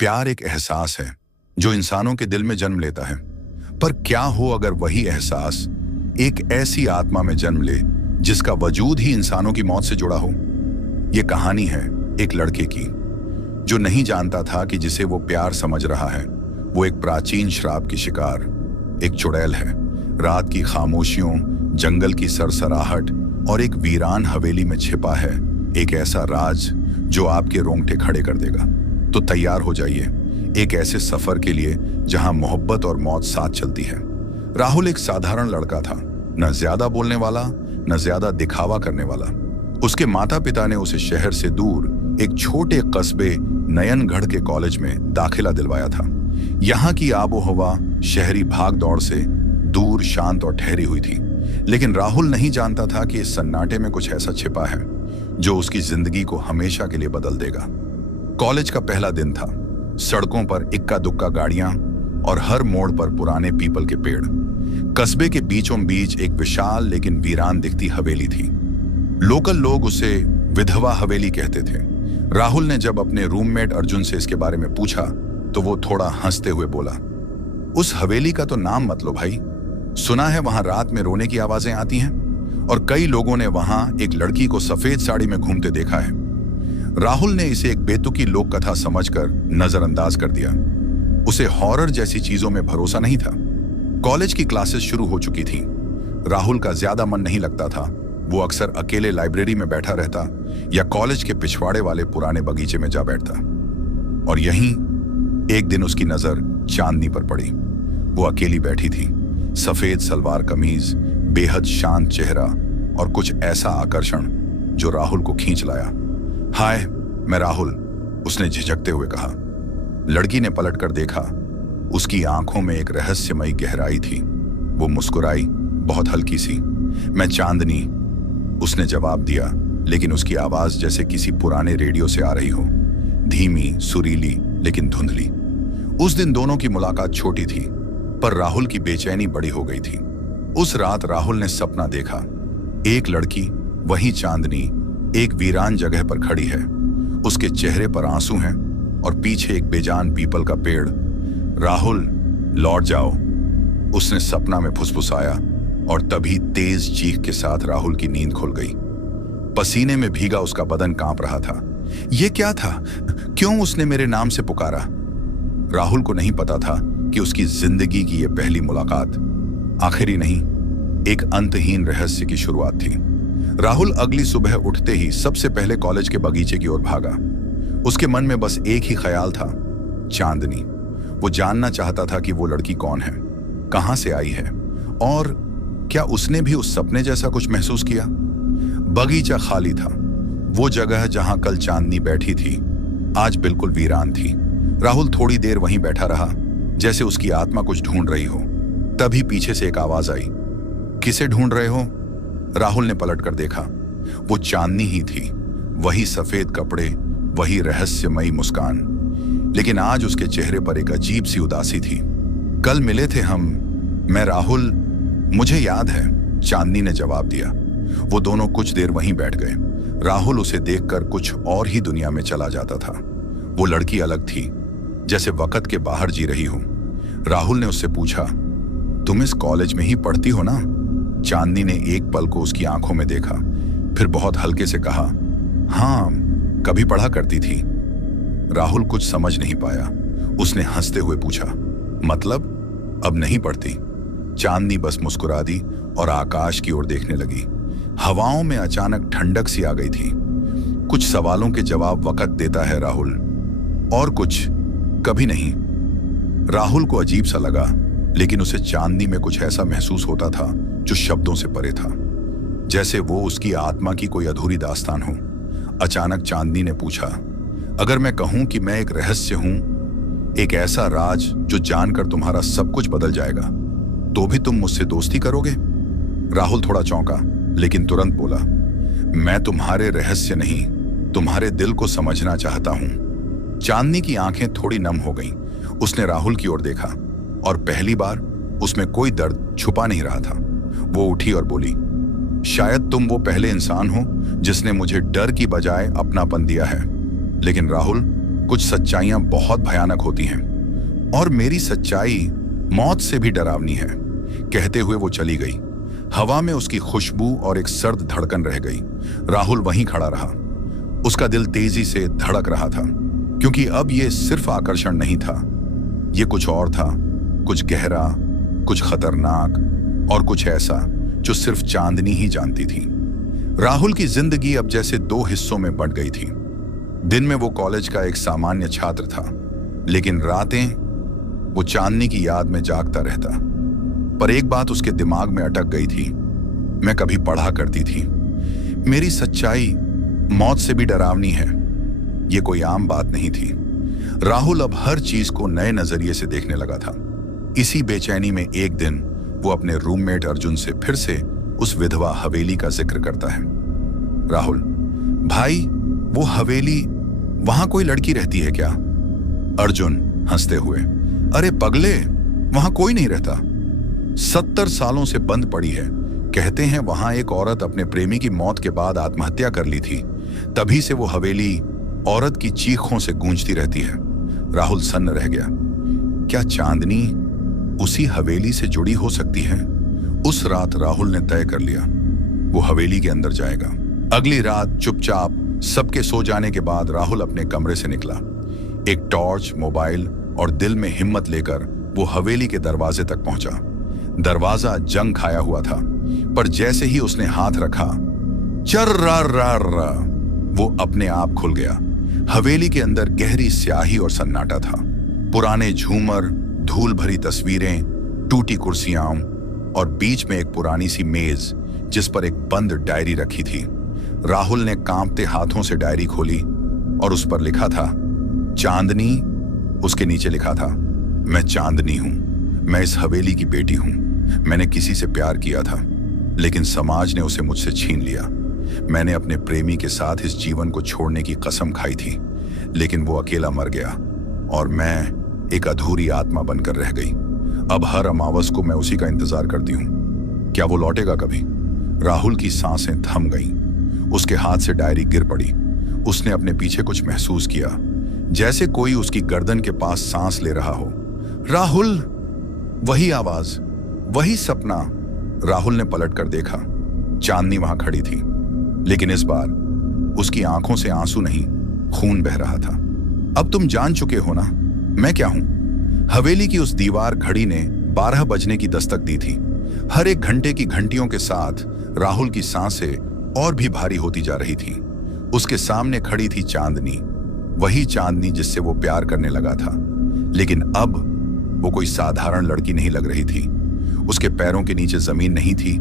प्यार एक एहसास है जो इंसानों के दिल में जन्म लेता है। पर क्या हो अगर वही एहसास एक ऐसी आत्मा में जन्म ले जिसका वजूद ही इंसानों की मौत से जुड़ा हो। यह कहानी है एक लड़के की जो नहीं जानता था कि जिसे वो प्यार समझ रहा है वो एक प्राचीन श्राप की शिकार, एक चुड़ैल है। रात की खामोशियों, जंगल की सरसराहट और एक वीरान हवेली में छिपा है एक ऐसा राज जो आपके रोंगटे खड़े कर देगा। तो तैयार हो जाइए एक ऐसे सफर के लिए जहां मोहब्बत और मौत साथ चलती है। राहुल एक साधारण लड़का था, न ज्यादा बोलने वाला न ज्यादा दिखावा करने वाला। उसके माता पिता ने उसे शहर से दूर एक छोटे कस्बे नयनगढ़ के कॉलेज में दाखिला दिलवाया था। यहाँ की आबो हवा शहरी भाग दौड़ से दूर, शांत और ठहरी हुई थी। लेकिन राहुल नहीं जानता था कि इस सन्नाटे में कुछ ऐसा छिपा है जो उसकी जिंदगी को हमेशा के लिए बदल देगा। कॉलेज का पहला दिन था। सड़कों पर इक्का दुक्का गाड़ियां और हर मोड़ पर पुराने पीपल के पेड़। कस्बे के बीचों बीच एक विशाल लेकिन वीरान दिखती हवेली थी। लोकल लोग उसे विधवा हवेली कहते थे। राहुल ने जब अपने रूममेट अर्जुन से इसके बारे में पूछा तो वो थोड़ा हंसते हुए बोला, उस हवेली का तो नाम मत लो भाई। सुना है वहां रात में रोने की आवाजें आती हैं और कई लोगों ने वहां एक लड़की को सफेद साड़ी में घूमते देखा है। राहुल ने इसे एक बेतुकी लोक कथा समझकर नजरअंदाज कर दिया। उसे हॉरर जैसी चीजों में भरोसा नहीं था। कॉलेज की क्लासेस शुरू हो चुकी थीं। राहुल का ज्यादा मन नहीं लगता था। वो अक्सर अकेले लाइब्रेरी में बैठा रहता या कॉलेज के पिछवाड़े वाले पुराने बगीचे में जा बैठता। और यहीं एक दिन उसकी नजर चांदनी पर पड़ी। वो अकेली बैठी थी, सफेद सलवार कमीज, बेहद शांत चेहरा और कुछ ऐसा आकर्षण जो राहुल को खींच लाया। हाय, मैं राहुल, उसने झिझकते हुए कहा। लड़की ने पलटकर देखा। उसकी आंखों में एक रहस्यमयी गहराई थी। वो मुस्कुराई, बहुत हल्की सी। मैं चांदनी, उसने जवाब दिया, लेकिन उसकी आवाज जैसे किसी पुराने रेडियो से आ रही हो, धीमी, सुरीली लेकिन धुंधली। उस दिन दोनों की मुलाकात छोटी थी, पर राहुल की बेचैनी बड़ी हो गई थी। उस रात राहुल ने सपना देखा। एक लड़की, वही चांदनी, एक वीरान जगह पर खड़ी है। उसके चेहरे पर आंसू हैं और पीछे एक बेजान पीपल का पेड़। राहुल, लौट जाओ, उसने सपना में फुसफुसाया और तभी तेज चीख के साथ राहुल की नींद खुल गई। पसीने में भीगा उसका बदन कांप रहा था। यह क्या था? क्यों उसने मेरे नाम से पुकारा? राहुल को नहीं पता था कि उसकी जिंदगी की यह पहली मुलाकात आखिरी नहीं, एक अंतहीन रहस्य की शुरुआत थी। राहुल अगली सुबह उठते ही सबसे पहले कॉलेज के बगीचे की ओर भागा। उसके मन में बस एक ही ख्याल था, चांदनी। वो जानना चाहता था कि वो लड़की कौन है, कहां से आई है और क्या उसने भी उस सपने जैसा कुछ महसूस किया। बगीचा खाली था। वो जगह जहां कल चांदनी बैठी थी आज बिल्कुल वीरान थी। राहुल थोड़ी देर वहीं बैठा रहा, जैसे उसकी आत्मा कुछ ढूंढ रही हो। तभी पीछे से एक आवाज आई, किसे ढूंढ रहे हो? राहुल ने पलट कर देखा। वो चांदनी ही थी, वही सफेद कपड़े, वही रहस्यमयी मुस्कान। लेकिन आज उसके चेहरे पर एक अजीब सी उदासी थी। कल मिले थे हम, मैं राहुल, मुझे याद है, चांदनी ने जवाब दिया। वो दोनों कुछ देर वहीं बैठ गए। राहुल उसे देखकर कुछ और ही दुनिया में चला जाता था। वो लड़की अलग थी, जैसे वक्त के बाहर जी रही हो। राहुल ने उससे पूछा, तुम इस कॉलेज में ही पढ़ती हो ना? चांदनी ने एक पल को उसकी आंखों में देखा, फिर बहुत हल्के से कहा, हाँ, कभी पढ़ा करती थी। राहुल कुछ समझ नहीं पाया। उसने हंसते हुए पूछा, मतलब अब नहीं पढ़ती? चांदनी बस मुस्कुरा दी और आकाश की ओर देखने लगी। हवाओं में अचानक ठंडक सी आ गई थी। कुछ सवालों के जवाब वक्त देता है राहुल, और कुछ कभी नहीं। राहुल को अजीब सा लगा, लेकिन उसे चांदनी में कुछ ऐसा महसूस होता था जो शब्दों से परे था, जैसे वो उसकी आत्मा की कोई अधूरी दास्तान हो। अचानक चांदनी ने पूछा, अगर मैं कहूं कि मैं एक रहस्य हूं, एक ऐसा राज जो जानकर तुम्हारा सब कुछ बदल जाएगा, तो भी तुम मुझसे दोस्ती करोगे? राहुल थोड़ा चौंका, लेकिन तुरंत बोला, मैं तुम्हारे रहस्य नहीं, तुम्हारे दिल को समझना चाहता हूं। चांदनी की आंखें थोड़ी नम हो गईं। उसने राहुल की ओर देखा और पहली बार उसमें कोई दर्द छुपा नहीं रहा था। वो उठी और बोली, शायद तुम वो पहले इंसान हो जिसने मुझे डर की बजाय अपनापन दिया है। लेकिन राहुल, कुछ सच्चाइयां बहुत भयानक होती हैं और मेरी सच्चाई मौत से भी डरावनी है। कहते हुए वो चली गई। हवा में उसकी खुशबू और एक सर्द धड़कन रह गई। राहुल वहीं खड़ा रहा। उसका दिल तेजी से धड़क रहा था, क्योंकि अब ये सिर्फ आकर्षण नहीं था, ये कुछ और था, कुछ गहरा, कुछ खतरनाक और कुछ ऐसा जो सिर्फ चांदनी ही जानती थी। राहुल की जिंदगी अब जैसे दो हिस्सों में बंट गई थी। दिन में वो कॉलेज का एक सामान्य छात्र था, लेकिन रातें वो चांदनी की याद में जागता रहता। पर एक बात उसके दिमाग में अटक गई थी। मैं कभी पढ़ा करती थी, मेरी सच्चाई मौत से भी डरावनी है। ये कोई आम बात नहीं थी। राहुल अब हर चीज को नए नजरिए से देखने लगा था। इसी बेचैनी में एक दिन वो अपने रूममेट अर्जुन से फिर से उस विधवा हवेली का जिक्र करता है। राहुल, भाई, वो हवेली, वहां कोई लड़की रहती है क्या? अर्जुन हंसते हुए, अरे पगले, वहां कोई नहीं रहता। 70 सालों से बंद पड़ी है। कहते हैं वहां एक औरत अपने प्रेमी की मौत के बाद आत्महत्या कर ली थी। तभी से वो हवेली औरत की चीखों से गूंजती रहती है। राहुल सन्न रह गया। क्या चांदनी उसी हवेली से जुड़ी हो सकती है? उस रात राहुल ने तय कर लिया, वो हवेली के अंदर जाएगा। अगली रात चुपचाप सबके सो जाने के बाद राहुल अपने कमरे से निकला। एक टॉर्च, मोबाइल और दिल में हिम्मत लेकर वो हवेली के दरवाजे तक पहुंचा। दरवाजा जंग खाया हुआ था, पर जैसे ही उसने हाथ रखा, चर्रार्रार्रा, वो अपने आप खुल गया। हवेली के अंदर गहरी स्याही और सन्नाटा था। पुराने झूमर, धूल भरी तस्वीरें, टूटी कुर्सियां और बीच में एक पुरानी सी मेज जिस पर एक बंद डायरी रखी थी। राहुल ने कांपते हाथों से डायरी खोली और उस पर लिखा था चांदनी। उसके नीचे लिखा था, मैं चांदनी हूं, मैं इस हवेली की बेटी हूं। मैंने किसी से प्यार किया था, लेकिन समाज ने उसे मुझसे छीन लिया। मैंने अपने प्रेमी के साथ इस जीवन को छोड़ने की कसम खाई थी, लेकिन वो अकेला मर गया और मैं एक अधूरी आत्मा बनकर रह गई। अब हर अमावस को मैं उसी का इंतजार करती हूँ। क्या वो लौटेगा कभी? राहुल की सांसें थम गईं। उसके हाथ से डायरी गिर पड़ी। उसने अपने पीछे कुछ महसूस किया, जैसे कोई उसकी गर्दन के पास सांस ले रहा हो। राहुल! वही आवाज, वही सपना। राहुल ने पलटकर देखा। चांदनी वहां खड़ी थी, लेकिन इस बार उसकी आंखों से आंसू नहीं, खून बह रहा था। अब तुम जान चुके हो ना मैं क्या हूं? हवेली की उस दीवार घड़ी ने 12 बजने की दस्तक दी थी। हर एक घंटे की घंटियों के साथ राहुल की सांसें और भी भारी होती जा रही थी। उसके सामने खड़ी थी चांदनी, वही चांदनी जिससे वो प्यार करने लगा था। लेकिन अब वो कोई साधारण लड़की नहीं लग रही थी। उसके पैरों के नीचे जमीन नहीं थी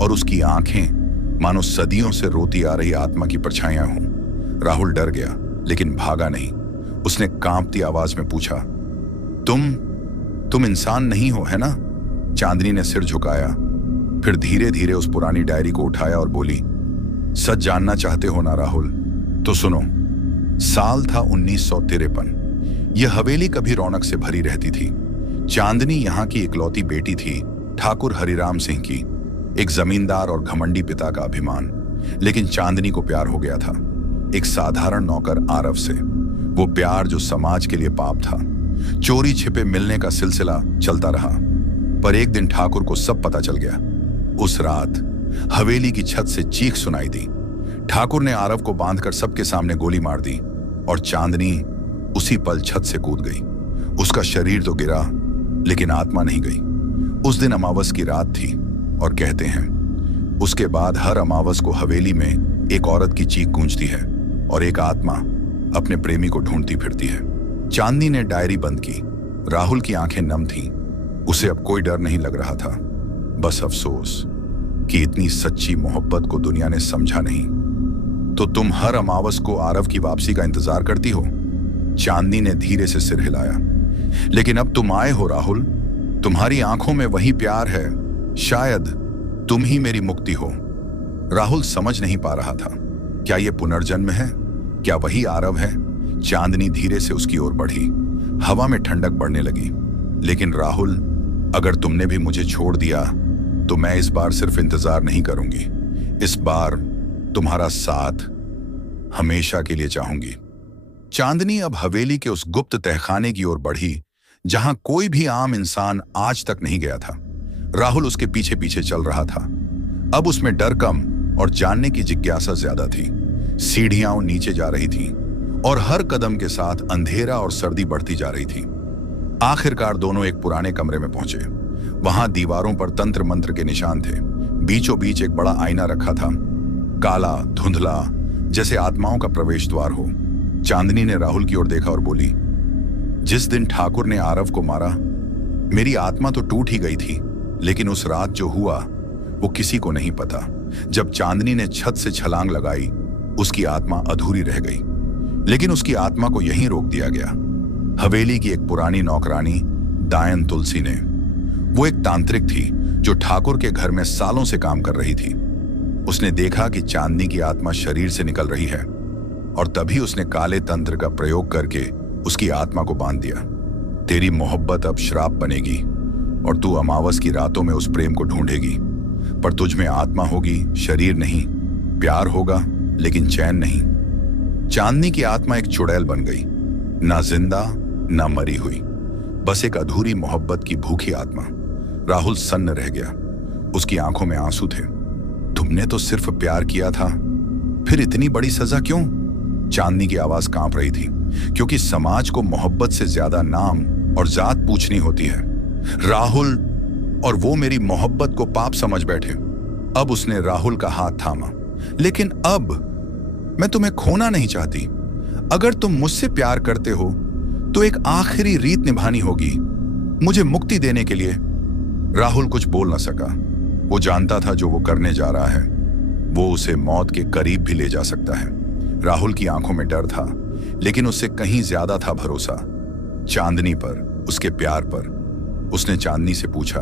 और उसकी आंखें मानो सदियों से रोती आ रही आत्मा की परछाइयां हों। राहुल डर गया, लेकिन भागा नहीं। उसने कांपती आवाज में पूछा, तुम इंसान नहीं हो, है ना? चांदनी ने सिर झुकाया, फिर धीरे धीरे उस पुरानी डायरी को उठाया और बोली, सच जानना चाहते हो ना राहुल? तो सुनो। साल था 1953। यह हवेली कभी रौनक से भरी रहती थी। चांदनी यहाँ की इकलौती बेटी थी, ठाकुर हरिराम सिंह की, एक जमींदार और घमंडी पिता का अभिमान। लेकिन चांदनी को प्यार हो गया था, एक साधारण नौकर आरव से। वो प्यार जो समाज के लिए पाप था। चोरी छिपे मिलने का सिलसिला चलता रहा, पर एक दिन ठाकुर को सब पता चल गया। उस रात हवेली की छत से चीख सुनाई दी। ठाकुर ने आरव को बांधकर सबके सामने गोली मार दी और चांदनी उसी पल छत से कूद गई। उसका शरीर तो गिरा, लेकिन आत्मा नहीं गई। उस दिन अमावस की रात थी और कहते हैं उसके बाद हर अमावस को हवेली में एक औरत की चीख गूंजती है और एक आत्मा अपने प्रेमी को ढूंढती फिरती है। चांदनी ने डायरी बंद की। राहुल की आंखें नम थीं। उसे अब कोई डर नहीं लग रहा था, बस अफसोस कि इतनी सच्ची मोहब्बत को दुनिया ने समझा नहीं। तो तुम हर अमावस को आरव की वापसी का इंतजार करती हो? चांदनी ने धीरे से सिर हिलाया। लेकिन अब तुम आए हो राहुल, तुम्हारी आंखों में वही प्यार है। शायद तुम ही मेरी मुक्ति हो। राहुल समझ नहीं पा रहा था, क्या यह पुनर्जन्म है? क्या वही आरव है? चांदनी धीरे से उसकी ओर बढ़ी। हवा में ठंडक बढ़ने लगी। लेकिन राहुल, अगर तुमने भी मुझे छोड़ दिया तो मैं इस बार सिर्फ इंतजार नहीं करूंगी। इस बार तुम्हारा साथ हमेशा के लिए चाहूंगी। चांदनी अब हवेली के उस गुप्त तहखाने की ओर बढ़ी जहां कोई भी आम इंसान आज तक नहीं गया था। राहुल उसके पीछे पीछे चल रहा था। अब उसमें डर कम और जानने की जिज्ञासा ज्यादा थी। सीढ़ियां नीचे जा रही थीं और हर कदम के साथ अंधेरा और सर्दी बढ़ती जा रही थी। आखिरकार दोनों एक पुराने कमरे में पहुंचे। वहां दीवारों पर तंत्र मंत्र के निशान थे। बीचों बीच एक बड़ा आईना रखा था, काला धुंधला, जैसे आत्माओं का प्रवेश द्वार हो। चांदनी ने राहुल की ओर देखा और बोली, जिस दिन ठाकुर ने आरव को मारा, मेरी आत्मा तो टूट ही गई थी, लेकिन उस रात जो हुआ वो किसी को नहीं पता। जब चांदनी ने छत से छलांग लगाई, उसकी आत्मा अधूरी रह गई, लेकिन उसकी आत्मा को यहीं रोक दिया गया। हवेली की एक पुरानी नौकरानी दायन तुलसी ने, वो एक तांत्रिक थी जो ठाकुर के घर में सालों से काम कर रही थी। उसने देखा कि चांदनी की आत्मा शरीर से निकल रही है और तभी उसने काले तंत्र का प्रयोग करके उसकी आत्मा को बांध दिया। तेरी मोहब्बत अब श्राप बनेगी और तू अमावस की रातों में उस प्रेम को ढूंढेगी, पर तुझ में आत्मा होगी, शरीर नहीं। प्यार होगा लेकिन चैन नहीं। चांदनी की आत्मा एक चुड़ैल बन गई, ना जिंदा ना मरी हुई, बस एक अधूरी मोहब्बत की भूखी आत्मा। राहुल सन्न रह गया। उसकी आंखों में आंसू थे। तुमने तो सिर्फ प्यार किया था, फिर इतनी बड़ी सजा क्यों? चांदनी की आवाज कांप रही थी, क्योंकि समाज को मोहब्बत से ज्यादा नाम और जात पूछनी होती है। राहुल और वो मेरी मोहब्बत को पाप समझ बैठे। अब उसने राहुल का हाथ थामा। लेकिन अब मैं तुम्हें खोना नहीं चाहती। अगर तुम मुझसे प्यार करते हो तो एक आखिरी रीत निभानी होगी, मुझे मुक्ति देने के लिए। राहुल कुछ बोल न सका। वो जानता था जो वो करने जा रहा है वो उसे मौत के करीब भी ले जा सकता है। राहुल की आंखों में डर था, लेकिन उससे कहीं ज्यादा था भरोसा, चांदनी पर, उसके प्यार पर। उसने चांदनी से पूछा,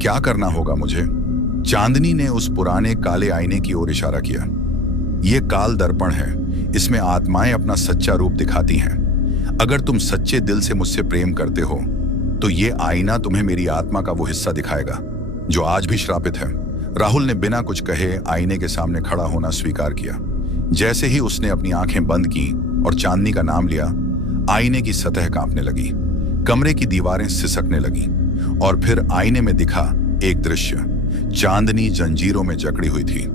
क्या करना होगा मुझे? चांदनी ने उस पुराने काले आईने की ओर इशारा किया। यह काल दर्पण है, इसमें आत्माएं अपना सच्चा रूप दिखाती हैं। अगर तुम सच्चे दिल से मुझसे प्रेम करते हो तो ये आईना तुम्हें मेरी आत्मा का वो हिस्सा दिखाएगा जो आज भी श्रापित है। राहुल ने बिना कुछ कहे आईने के सामने खड़ा होना स्वीकार किया। जैसे ही उसने अपनी आंखें बंद की और चांदनी का नाम लिया, आईने की सतह कांपने लगी, कमरे की दीवारें सिसकने लगी और फिर आईने में दिखा एक दृश्य। चांदनी जंजीरों में जकड़ी हुई थी।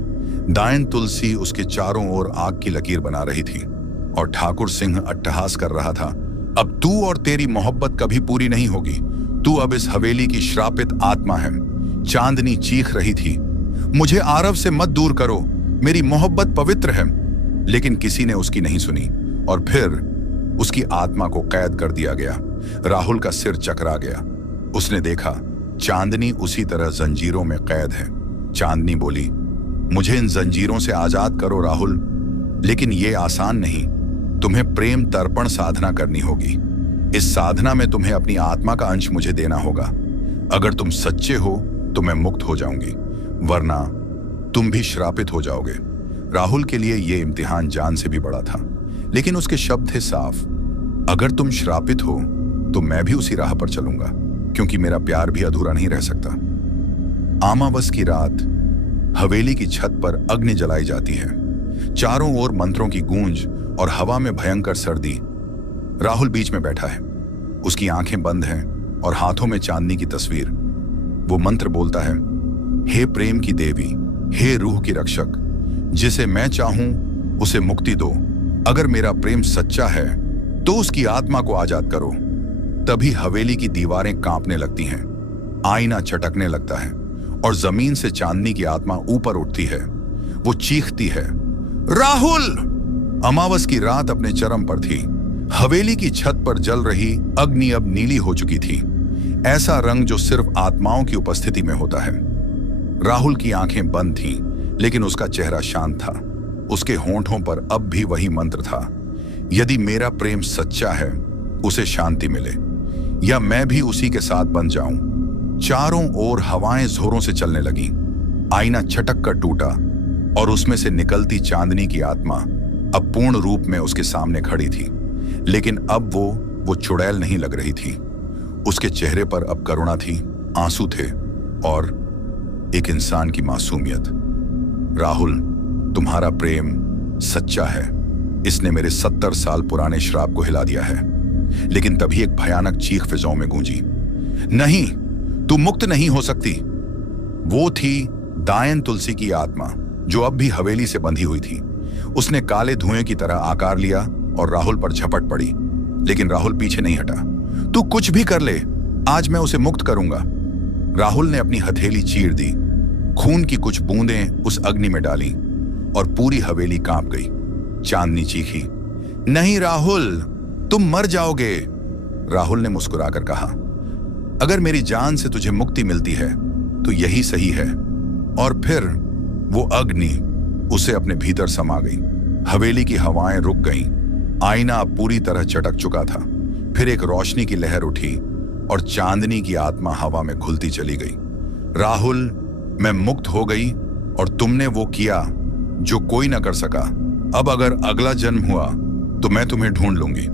दायन तुलसी उसके चारों ओर आग की लकीर बना रही थी और ठाकुर सिंह अट्टहास कर रहा था, अब तू और तेरी मोहब्बत कभी पूरी नहीं होगी। तू अब इस हवेली की श्रापित आत्मा है। चांदनी चीख रही थी, मुझे आरव से मत दूर करो, मेरी मोहब्बत पवित्र है। लेकिन किसी ने उसकी नहीं सुनी और फिर उसकी आत्मा को कैद कर दिया गया। राहुल का सिर चकरा गया। उसने देखा चांदनी उसी तरह जंजीरों में कैद है। चांदनी बोली, मुझे इन जंजीरों से आजाद करो राहुल, लेकिन ये आसान नहीं। तुम्हें प्रेम तर्पण साधना करनी होगी। इस साधना में तुम्हें अपनी आत्मा का अंश मुझे देना होगा। अगर तुम सच्चे हो तो मैं मुक्त हो जाऊंगी, वरना तुम भी श्रापित हो जाओगे। राहुल के लिए यह इम्तिहान जान से भी बड़ा था, लेकिन उसके शब्द थे साफ, अगर तुम श्रापित हो तो मैं भी उसी राह पर चलूंगा, क्योंकि मेरा प्यार भी अधूरा नहीं रह सकता। अमावस की रात हवेली की छत पर अग्नि जलाई जाती है। चारों ओर मंत्रों की गूंज और हवा में भयंकर सर्दी। राहुल बीच में बैठा है, उसकी आंखें बंद हैं और हाथों में चांदनी की तस्वीर। वो मंत्र बोलता है, हे प्रेम की देवी, हे रूह की रक्षक, जिसे मैं चाहूं उसे मुक्ति दो। अगर मेरा प्रेम सच्चा है तो उसकी आत्मा को आजाद करो। तभी हवेली की दीवारें कांपने लगती हैं, आईना चटकने लगता है और जमीन से चांदनी की आत्मा ऊपर उठती है। वो चीखती है, राहुल! अमावस की रात अपने चरम पर थी। हवेली की छत पर जल रही अग्नि अब नीली हो चुकी थी, ऐसा रंग जो सिर्फ आत्माओं की उपस्थिति में होता है। राहुल की आंखें बंद थीं, लेकिन उसका चेहरा शांत था। उसके होंठों पर अब भी वही मंत्र था, यदि मेरा प्रेम सच्चा है उसे शांति मिले, या मैं भी उसी के साथ बन जाऊं। चारों ओर हवाएं जोरों से चलने लगीं। आईना छटक कर टूटा और उसमें से निकलती चांदनी की आत्मा अब पूर्ण रूप में उसके सामने खड़ी थी। लेकिन अब वो चुड़ैल नहीं लग रही थी। उसके चेहरे पर अब करुणा थी, आंसू थे और एक इंसान की मासूमियत। राहुल, तुम्हारा प्रेम सच्चा है, इसने मेरे 70 साल पुराने श्राप को हिला दिया है। लेकिन तभी एक भयानक चीख फिजाओं में गूंजी, नहीं, तू मुक्त नहीं हो सकती। वो थी दायन तुलसी की आत्मा, जो अब भी हवेली से बंधी हुई थी। उसने काले धुएं की तरह आकार लिया और राहुल पर झपट पड़ी। लेकिन राहुल पीछे नहीं हटा। तू कुछ भी कर ले, आज मैं उसे मुक्त करूंगा। राहुल ने अपनी हथेली चीर दी। खून की कुछ बूंदें उस अग्नि में डाली और पूरी हवेली कांप गई। चांदनी चीखी, नहीं राहुल, तुम मर जाओगे। राहुल ने मुस्कुराकर कहा, अगर मेरी जान से तुझे मुक्ति मिलती है तो यही सही है। और फिर वो अग्नि उसे अपने भीतर समा गई। हवेली की हवाएं रुक गईं। आईना अब पूरी तरह चटक चुका था। फिर एक रोशनी की लहर उठी और चांदनी की आत्मा हवा में घुलती चली गई। राहुल, मैं मुक्त हो गई और तुमने वो किया जो कोई ना कर सका। अब अगर अगला जन्म हुआ तो मैं तुम्हें ढूंढ लूंगी।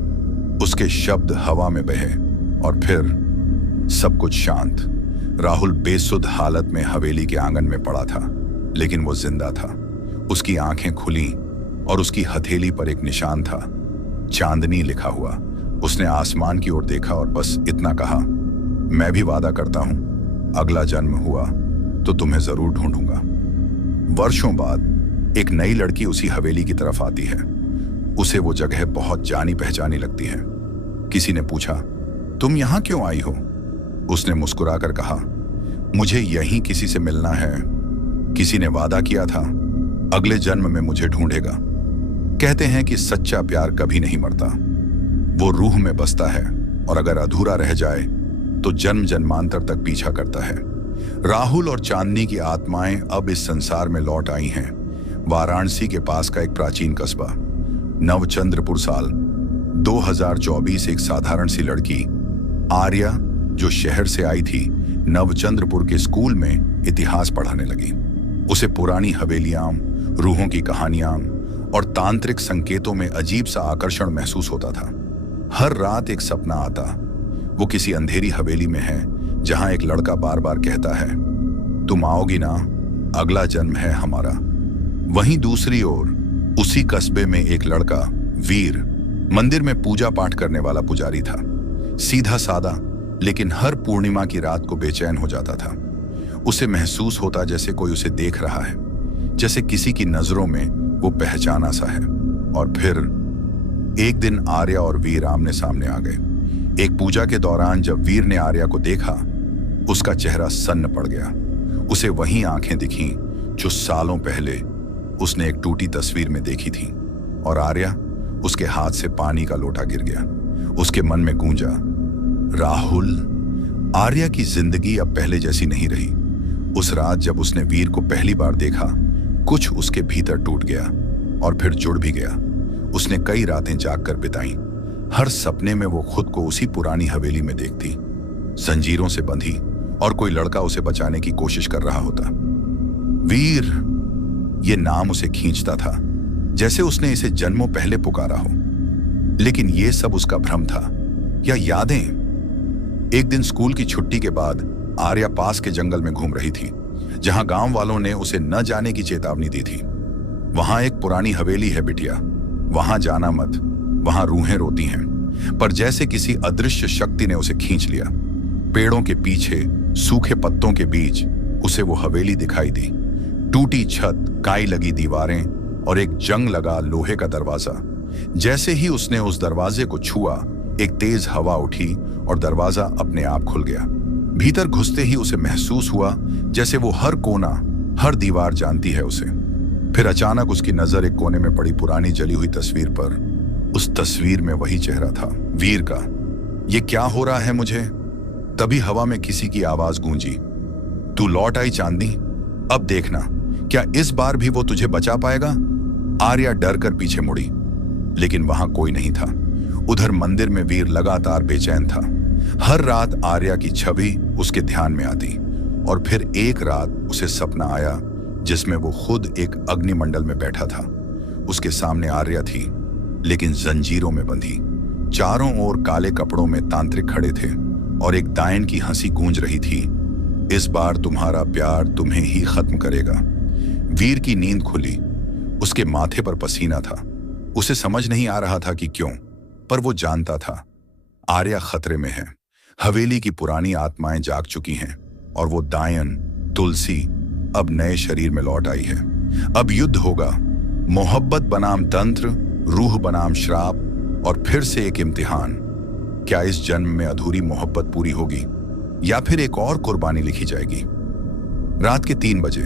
उसके शब्द हवा में बहे और फिर सब कुछ शांत। राहुल बेसुध हालत में हवेली के आंगन में पड़ा था, लेकिन वो जिंदा था। उसकी आंखें खुली और उसकी हथेली पर एक निशान था, चांदनी लिखा हुआ। उसने आसमान की ओर देखा और बस इतना कहा, मैं भी वादा करता हूं, अगला जन्म हुआ तो तुम्हें जरूर ढूंढूंगा। वर्षों बाद एक नई लड़की उसी हवेली की तरफ आती है। उसे वो जगह बहुत जानी पहचानी लगती है। किसी ने पूछा, तुम यहां क्यों आई हो? उसने मुस्कुराकर कहा, मुझे यहीं किसी से मिलना है। किसी ने वादा किया था, अगले जन्म में मुझे ढूंढेगा। कहते हैं कि सच्चा प्यार कभी नहीं मरता, वो रूह में बसता है और अगर अधूरा रह जाए तो जन्म जन्मांतर तक पीछा करता है। राहुल और चांदनी की आत्माएं अब इस संसार में लौट आई हैं। वाराणसी के पास का एक प्राचीन कस्बा, नवचंद्रपुर, साल 2024। एक साधारण सी लड़की आर्या, जो शहर से आई थी, नवचंद्रपुर के स्कूल में इतिहास पढ़ाने लगी। उसे पुरानी हवेलियां, रूहों की कहानियां और तांत्रिक संकेतों में अजीब सा आकर्षण महसूस होता था। हर रात एक सपना आता, वो किसी अंधेरी हवेली में है जहां एक लड़का बार बार कहता है, तुम आओगी ना, अगला जन्म है हमारा। वहीं दूसरी ओर उसी कस्बे में एक लड़का वीर, मंदिर में पूजा पाठ करने वाला पुजारी था। सीधा सादा, लेकिन हर पूर्णिमा की रात को बेचैन हो जाता था। उसे महसूस होता जैसे कोई उसे देख रहा है, जैसे किसी की नजरों में वो पहचाना सा है। और फिर एक दिन आर्या और वीर आमने सामने आ गए। एक पूजा के दौरान जब वीर ने आर्या को देखा, उसका चेहरा सन्न पड़ गया। उसे वही आंखें दिखीं जो सालों पहले उसने एक टूटी तस्वीर में देखी थी। और आर्या, उसके हाथ से पानी का लोटा गिर गया। उसके मन में गूंजा, राहुल। आर्या की जिंदगी अब पहले जैसी नहीं रही। उस रात जब उसने वीर को पहली बार देखा, कुछ उसके भीतर टूट गया और फिर जुड़ भी गया। उसने कई रातें जागकर बिताई। हर सपने में वो खुद को उसी पुरानी हवेली में देखती, जंजीरों से बंधी, और कोई लड़का उसे बचाने की कोशिश कर रहा होता। वीर, ये नाम उसे खींचता था, जैसे उसने इसे जन्मों पहले पुकारा हो। लेकिन ये सब उसका भ्रम था या यादें? एक दिन स्कूल की छुट्टी के बाद आर्या पास के जंगल में घूम रही थी, जहां गांव वालों ने उसे न जाने की चेतावनी दी थी। वहां एक पुरानी हवेली है बिटिया, वहां जाना मत, वहां रूहें रोती हैं। पर जैसे किसी अदृश्य शक्ति ने उसे खींच लिया। पेड़ों के पीछे, सूखे पत्तों के बीच उसे वो हवेली दिखाई दी। टूटी छत, काई लगी दीवारें और एक जंग लगा लोहे का दरवाजा। जैसे ही उसने उस दरवाजे को छुआ, एक तेज हवा उठी और दरवाजा अपने आप खुल गया। भीतर घुसते ही उसे महसूस हुआ जैसे वो हर कोना, हर दीवार जानती है उसे। फिर अचानक उसकी नजर एक कोने में पड़ी पुरानी जली हुई तस्वीर पर। उस तस्वीर में वही चेहरा था, वीर का। ये क्या हो रहा है मुझे? तभी हवा में किसी की आवाज गूंजी, तू लौट आई चांदनी, अब देखना, क्या इस बार भी वो तुझे बचा पाएगा? आर्या डर कर पीछे मुड़ी, लेकिन वहां कोई नहीं था। उधर मंदिर में वीर लगातार बेचैन था। हर रात आर्या की छवि उसके ध्यान में आती और फिर एक रात उसे सपना आया जिसमें वो खुद एक अग्निमंडल में बैठा था। उसके सामने आर्या थी, लेकिन जंजीरों में बंधी। चारों ओर काले कपड़ों में तांत्रिक खड़े थे और एक दायन की हंसी गूंज रही थी, इस बार तुम्हारा प्यार तुम्हें ही खत्म करेगा। वीर की नींद खुली, उसके माथे पर पसीना था, उसे समझ नहीं आ रहा था कि क्यों, पर वो जानता था आर्या खतरे में है। हवेली की पुरानी आत्माएं जाग चुकी हैं और वो दायन, तुलसी अब नए शरीर में लौट आई है। अब युद्ध होगा, मोहब्बत बनाम तंत्र, रूह बनाम श्राप, और फिर से एक इम्तिहान। क्या इस जन्म में अधूरी मोहब्बत पूरी होगी या फिर एक और कुर्बानी लिखी जाएगी? रात के 3 बजे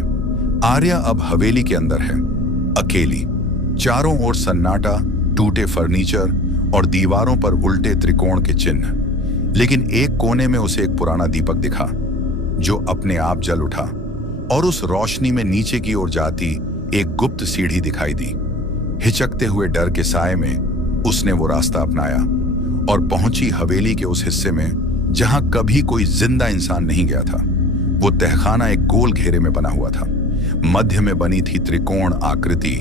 आर्या अब हवेली के अंदर है, अकेली। चारों ओर सन्नाटा, टूटे फर्नीचर और दीवारों पर उल्टे त्रिकोण के चिन्ह। लेकिन एक कोने में उसे एक पुराना दीपक दिखा जो अपने आप जल उठा, और उस रोशनी में नीचे की ओर जाती एक गुप्त सीढ़ी दिखाई दी। हिचकते हुए डर के साए में उसने वो रास्ता अपनाया और पहुंची हवेली के उस हिस्से में जहां कभी कोई जिंदा इंसान नहीं गया था। वो तहखाना एक गोल घेरे में बना हुआ था। मध्य में बनी थी त्रिकोण आकृति,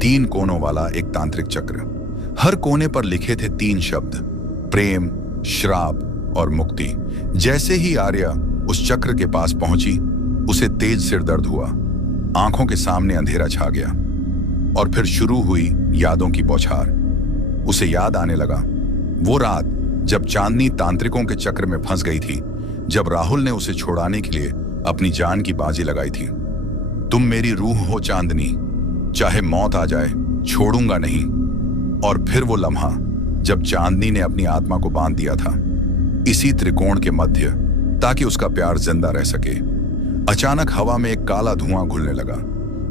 3 कोनों वाला एक तांत्रिक चक्र। हर कोने पर लिखे थे 3 शब्द, प्रेम, श्राप और मुक्ति। जैसे ही आर्या उस चक्र के पास पहुंची, उसे तेज सिर दर्द हुआ, आंखों के सामने अंधेरा छा गया और फिर शुरू हुई यादों की बौछार। उसे याद आने लगा वो रात जब चांदनी तांत्रिकों के चक्र में फंस गई थी, जब राहुल ने उसे छुड़ाने के लिए अपनी जान की बाजी लगाई थी। तुम मेरी रूह हो चांदनी, चाहे मौत आ जाए छोड़ूंगा नहीं। और फिर वो लम्हा जब चांदनी ने अपनी आत्मा को बांध दिया था इसी त्रिकोण के मध्य, ताकि उसका प्यार जिंदा रह सके। अचानक हवा में एक काला धुआं घुलने लगा,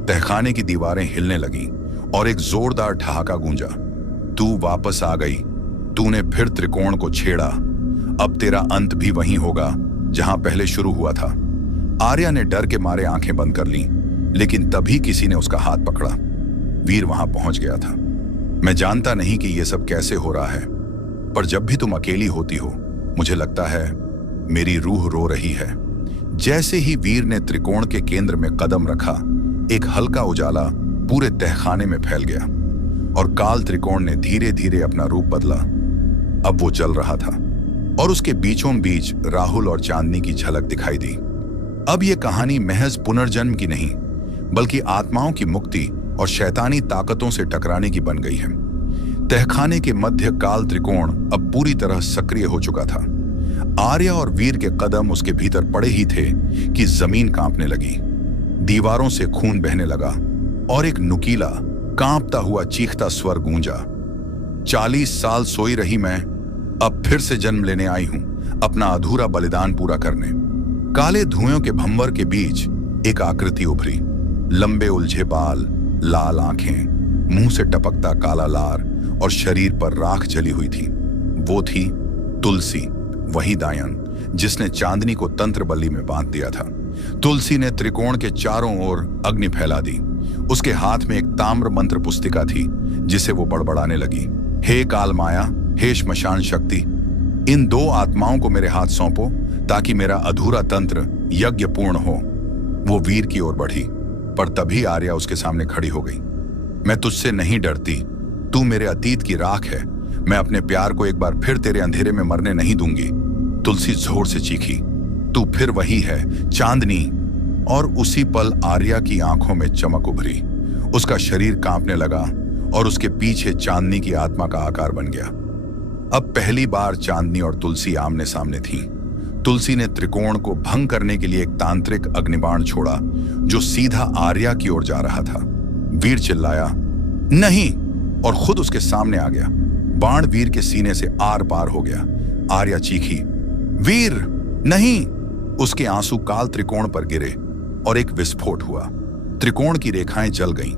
तहखाने की दीवारें हिलने लगी और एक जोरदार ठहाका गूंजा। तू वापस आ गई, तूने फिर त्रिकोण को छेड़ा, अब तेरा अंत भी वहीं होगा जहां पहले शुरू हुआ था। आर्या ने डर के मारे आंखें बंद कर लीं, लेकिन तभी किसी ने उसका हाथ पकड़ा। वीर वहां पहुंच गया था। मैं जानता नहीं कि यह सब कैसे हो रहा है, पर जब भी तुम अकेली होती हो मुझे लगता है मेरी रूह रो रही है। जैसे ही वीर ने त्रिकोण के केंद्र में कदम रखा, एक हल्का उजाला पूरे तहखाने में फैल गया और काल त्रिकोण ने धीरे धीरे अपना रूप बदला। अब वो जल रहा था और उसके बीचों बीच राहुल और चांदनी की झलक दिखाई दी। अब ये कहानी महज पुनर्जन्म की नहीं, बल्कि आत्माओं की मुक्ति और शैतानी ताकतों से टकराने की बन गई है। तहखाने के मध्य काल त्रिकोण अब पूरी तरह सक्रिय हो चुका था। आर्या और वीर के कदम उसके भीतर पड़े ही थे कि जमीन कांपने लगी, दीवारों से खून बहने लगा और एक नुकीला, कांपता हुआ चीखता स्वर गूंजा। 40 साल सोई रही मैं, अब फिर से जन्म लेने आई हूं, अपना अधूरा बलिदान पूरा करने। काले धुएं के भंवर के बीच एक आकृति उभरी, लंबे उलझे बाल, लाल आंखें, मुंह से टपकता काला लार और शरीर पर राख जली हुई थी। वो थी तुलसी, वही दायन जिसने चांदनी को तंत्र बल्ली में बांध दिया था। तुलसी ने त्रिकोण के चारों ओर अग्नि फैला दी। उसके हाथ में एक ताम्र मंत्र पुस्तिका थी जिसे वो बड़बड़ाने लगी। हे काल माया, हे श्मशान शक्ति, इन 2 आत्माओं को मेरे हाथ सौंपो ताकि मेरा अधूरा तंत्र यज्ञ पूर्ण हो। वो वीर की ओर बढ़ी, पर तभी आर्या उसके सामने खड़ी हो गई। मैं तुझसे नहीं डरती, तू मेरे अतीत की राख है। मैं अपने प्यार को एक बार फिर तेरे अंधेरे में मरने नहीं दूंगी। तुलसी जोर से चीखी, तू फिर वही है चांदनी। और उसी पल आर्या की आंखों में चमक उभरी, उसका शरीर कांपने लगा और उसके पीछे चांदनी की आत्मा का आकार बन गया। अब पहली बार चांदनी और तुलसी आमने सामने थीं। तुलसी ने त्रिकोण को भंग करने के लिए एक तांत्रिक अग्निबाण छोड़ा जो सीधा आर्या की ओर जा रहा था। वीर चिल्लाया, नहीं, और खुद उसके सामने आ गया। बाण वीर के सीने से आर पार हो गया। आर्या चीखी, वीर नहीं। उसके आंसू काल त्रिकोण पर गिरे और एक विस्फोट हुआ। त्रिकोण की रेखाएं जल गईं।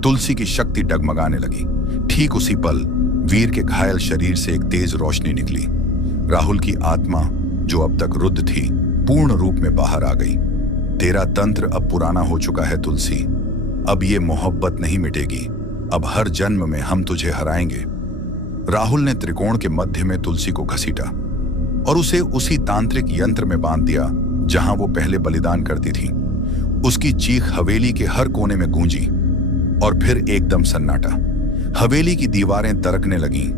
तुलसी की शक्ति डगमगाने लगी। ठीक उसी पल वीर के घायल शरीर से एक तेज रोशनी निकली। राहुल की आत्मा, जो अब तक रुद्ध थी, पूर्ण रूप में बाहर आ गई। तेरा तंत्र अब पुराना हो चुका है तुलसी, अब ये मोहब्बत नहीं मिटेगी। अब हर जन्म में हम तुझे हराएंगे। राहुल ने त्रिकोण के मध्य में तुलसी को घसीटा और उसे उसी तांत्रिक यंत्र में बांध दिया जहां वो पहले बलिदान करती थी। उसकी चीख हवेली के हर कोने में गूंजी और फिर एकदम सन्नाटा। हवेली की दीवारें तरकने लगीं।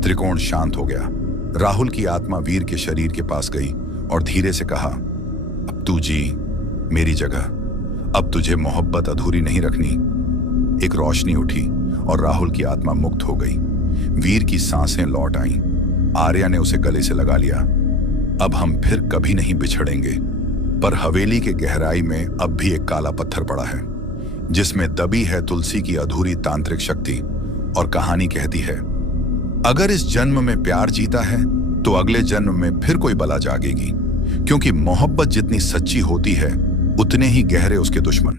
त्रिकोण शांत हो गया। राहुल की आत्मा वीर के शरीर के पास गई और धीरे से कहा, अब तू जी मेरी जगह, अब तुझे मोहब्बत अधूरी नहीं रखनी। एक रोशनी उठी और राहुल की आत्मा मुक्त हो गई। वीर की सांसें लौट आईं। आर्या ने उसे गले से लगा लिया। अब हम फिर कभी नहीं बिछड़ेंगे। पर हवेली के गहराई में अब भी एक काला पत्थर पड़ा है, जिसमें दबी है तुलसी की अधूरी तांत्रिक शक्ति। और कहानी कहती है, अगर इस जन्म में प्यार जीता है तो अगले जन्म में फिर कोई बला जागेगी, क्योंकि मोहब्बत जितनी सच्ची होती है उतने ही गहरे उसके दुश्मन।